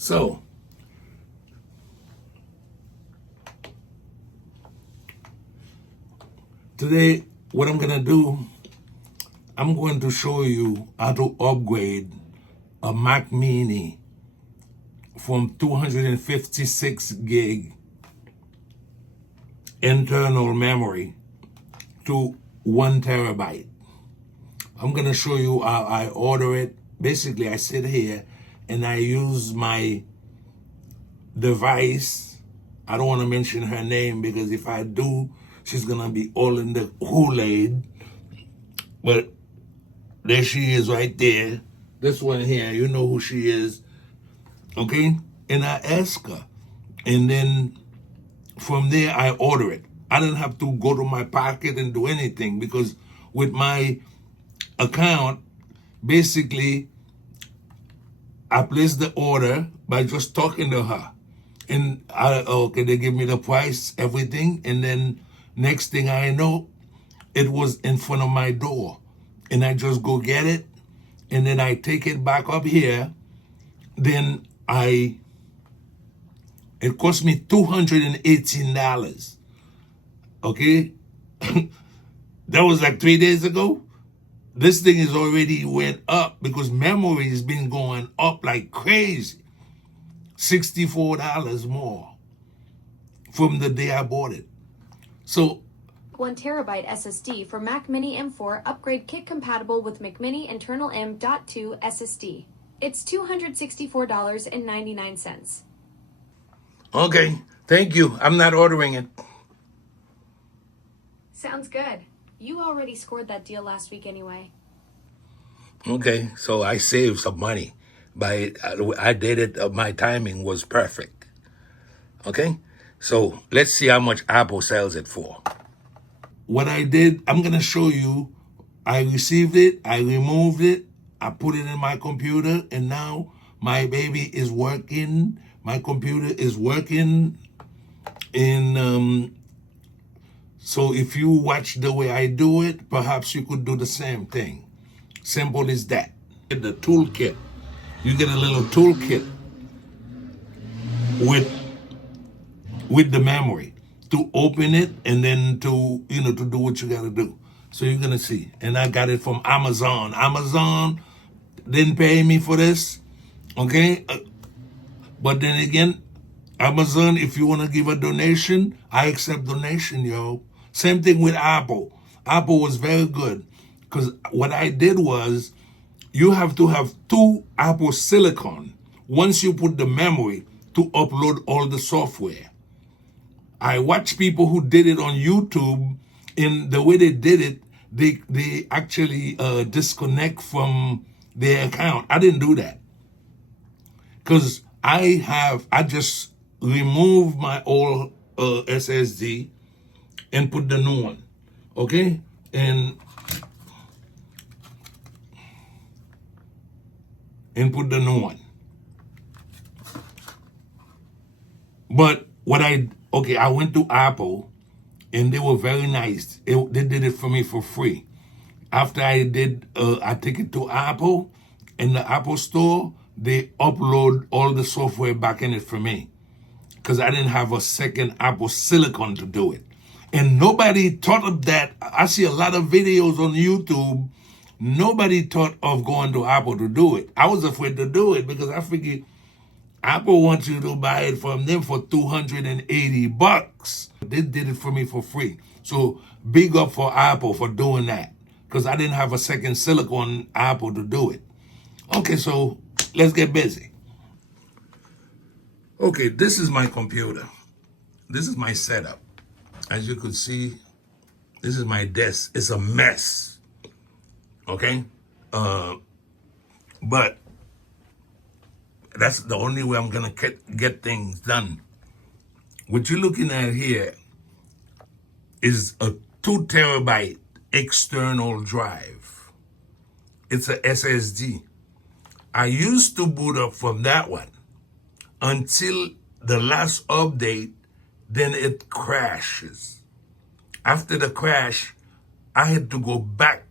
So, today, what I'm gonna do, I'm going to show you how to upgrade a Mac Mini from 256 gig internal memory to 1 terabyte. I'm gonna show you how I order it. Basically, I sit here and I use my device. I don't want to mention her name because if I do, she's gonna be all in the Kool-Aid. But there she is right there. This one here, you know who she is. Okay? And I ask her. And then from there, I order it. I didn't have to go to my pocket and do anything because with my account, basically, I placed the order by just talking to her. And they give me the price, everything. And then next thing I know, it was in front of my door. And I just go get it. And then I take it back up here. Then it cost me $218. Okay? That was like 3 days ago. This thing is already went up because memory has been going up like crazy. $64 more from the day I bought it. So 1 terabyte SSD for Mac Mini M4 upgrade kit compatible with Mac Mini internal M.2 SSD. It's $264.99. okay, thank you. I'm not ordering it. Sounds good. You already scored that deal last week anyway. Okay, so I saved some money. I did it, my timing was perfect. Okay, so let's see how much Apple sells it for. What I did, I'm gonna show you. I received it, I removed it, I put it in my computer, and now my baby is working. My computer is working. And so if you watch the way I do it, perhaps you could do the same thing. Simple as that. Get the toolkit. You get a little toolkit with the memory to open it and then to do what you gotta do. So you're gonna see. And I got it from Amazon. Amazon didn't pay me for this, okay? But then again, Amazon, if you wanna give a donation, I accept donation, yo. Same thing with Apple. Apple was very good because what I did was you have to have 2 Apple Silicon once you put the memory to upload all the software. I watch people who did it on YouTube, and the way they did it, they actually disconnect from their account. I didn't do that because I just removed my old SSD and put the new one, okay? And put the new one. But I went to Apple and they were very nice. They did it for me for free. After I did, I take it to Apple, in the Apple store, they upload all the software back in it for me because I didn't have a second Apple Silicon to do it. And nobody thought of that. I see a lot of videos on YouTube. Nobody thought of going to Apple to do it. I was afraid to do it because I figured Apple wants you to buy it from them for $280. They did it for me for free. So big up for Apple for doing that because I didn't have a second silicon Apple to do it. Okay, so let's get busy. Okay, this is my computer. This is my setup. As you can see, this is my desk. It's a mess. Okay? But that's the only way I'm gonna get things done. What you're looking at here is a 2 terabyte external drive. It's a SSD. I used to boot up from that one until the last update, then it crashes. After the crash, I had to go back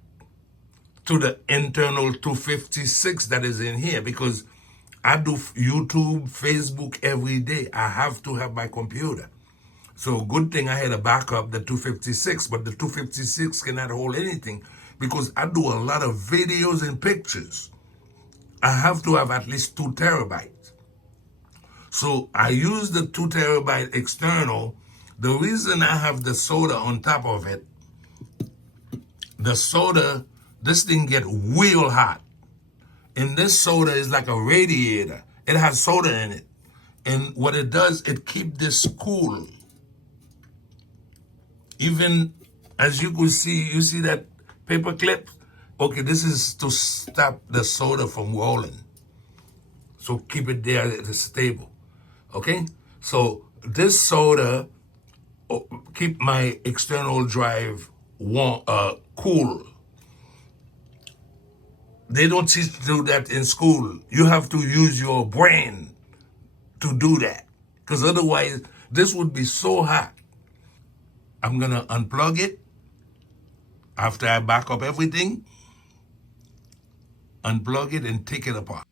to the internal 256 that is in here because I do YouTube, Facebook every day. I have to have my computer. So good thing I had a backup, the 256, but the 256 cannot hold anything because I do a lot of videos and pictures. I have to have at least 2 terabytes. So I use the 2 terabyte external. The reason I have the soda on top of it, the soda, this thing get real hot. And this soda is like a radiator. It has soda in it. And what it does, it keep this cool. Even as you could see, you see that paper clip? Okay, this is to stop the soda from rolling. So keep it there at a stable. Okay? So this soda keep my external drive warm, cool. They don't teach you to do that in school. You have to use your brain to do that. Because otherwise, this would be so hot. I'm going to unplug it after I back up everything. Unplug it and take it apart.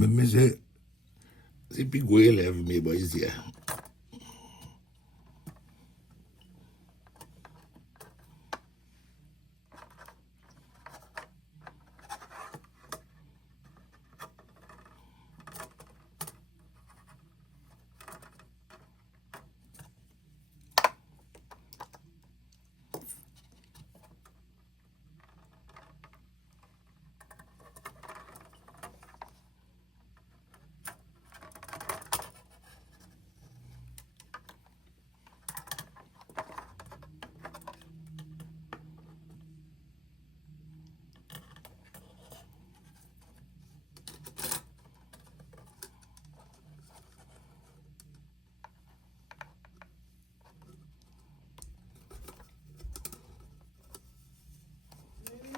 me measure. C'est plus gros élève, mais bon, ici.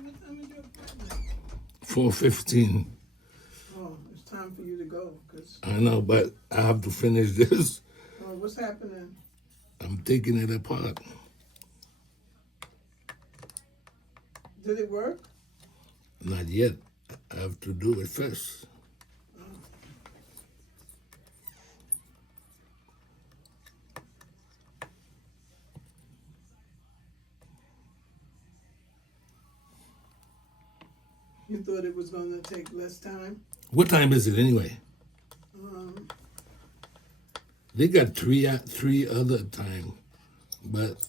What time is your appointment? 4:15. Oh, it's time for you to go. Cause I know, but I have to finish this. what's happening? I'm taking it apart. Did it work? Not yet. I have to do it first. You thought it was going to take less time? What time is it anyway? Um, They got three other time, but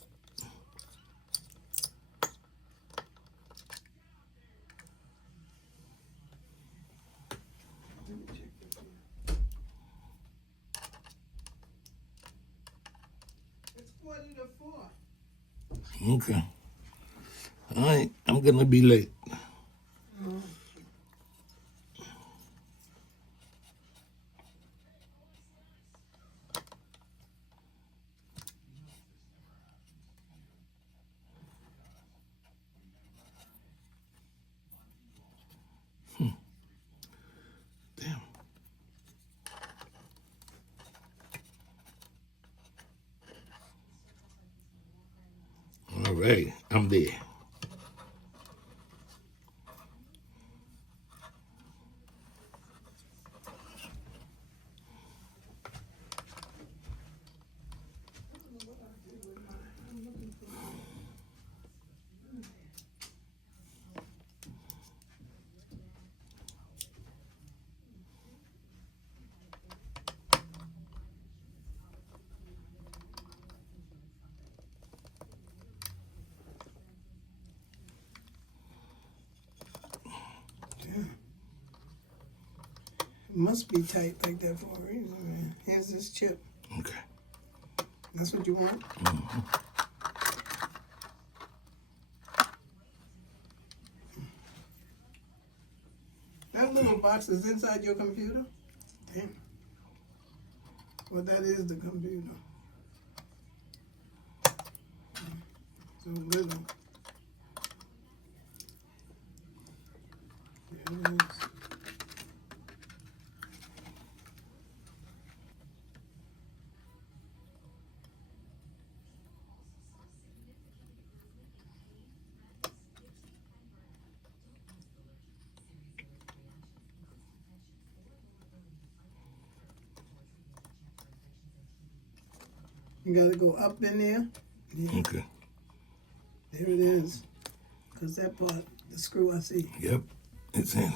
let me check this here. It's 4:40. okay. All right, I'm gonna be late. Damn. All right, I'm there. It must be tight like that for a reason, man. Here's this chip. Okay. That's what you want? That little box is inside your computer? Damn. Well, that is the computer. So little. There it is. You gotta go up in there. Yeah, Okay. there it is. Because that part, the screw I see. Yep. It's in.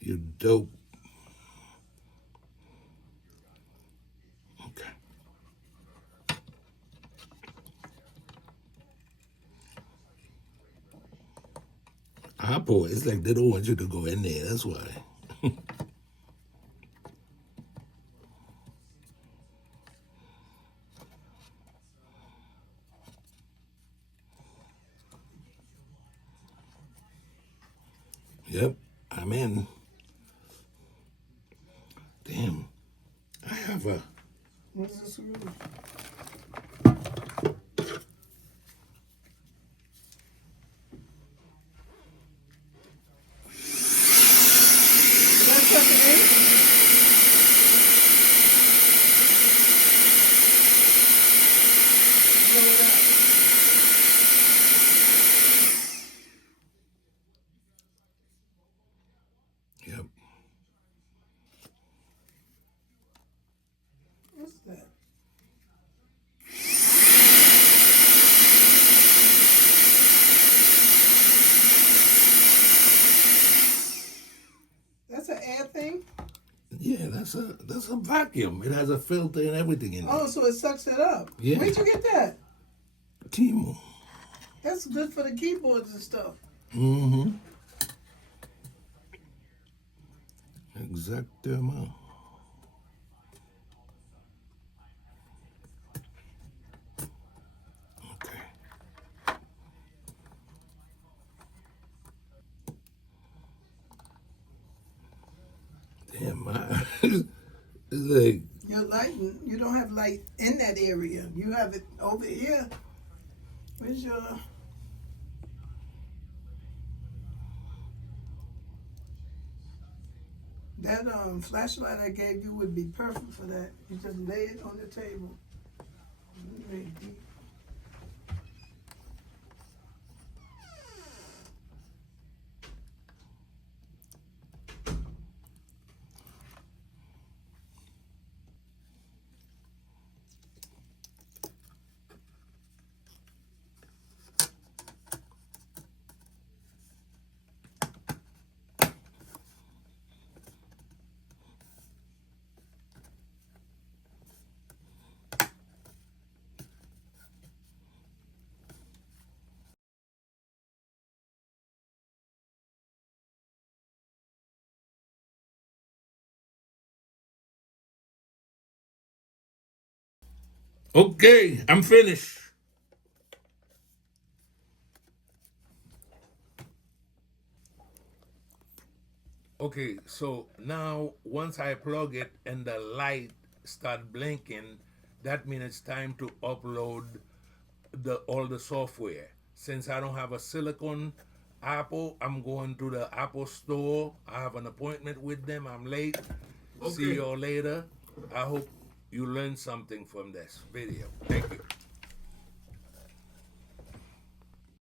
You dope. Okay. Apple, it's like they don't want you to go in there. That's why. Yep. I'm in. Damn. I have a... Where's the screw? Did I tuck it in? Blow it out. Yep. What's that? That's an air thing? Yeah, that's a vacuum. It has a filter and everything in Oh, it. so it sucks it up. Yeah. Where'd you get that? Timo. That's good for the keyboards and stuff. Mm-hmm. Exactement. Okay. Damn, it's like, Your lighting, you don't have light in that area. You have it over here. Where's your... That flashlight I gave you would be perfect for that. You just lay it on the table. okay, I'm finished. Okay, so now once I plug it and the light start blinking, that means it's time to upload all the software. Since I don't have a silicon Apple, I'm going to the Apple store. I have an appointment with them. I'm late. See you all later. I hope you learned something from this video. Thank you.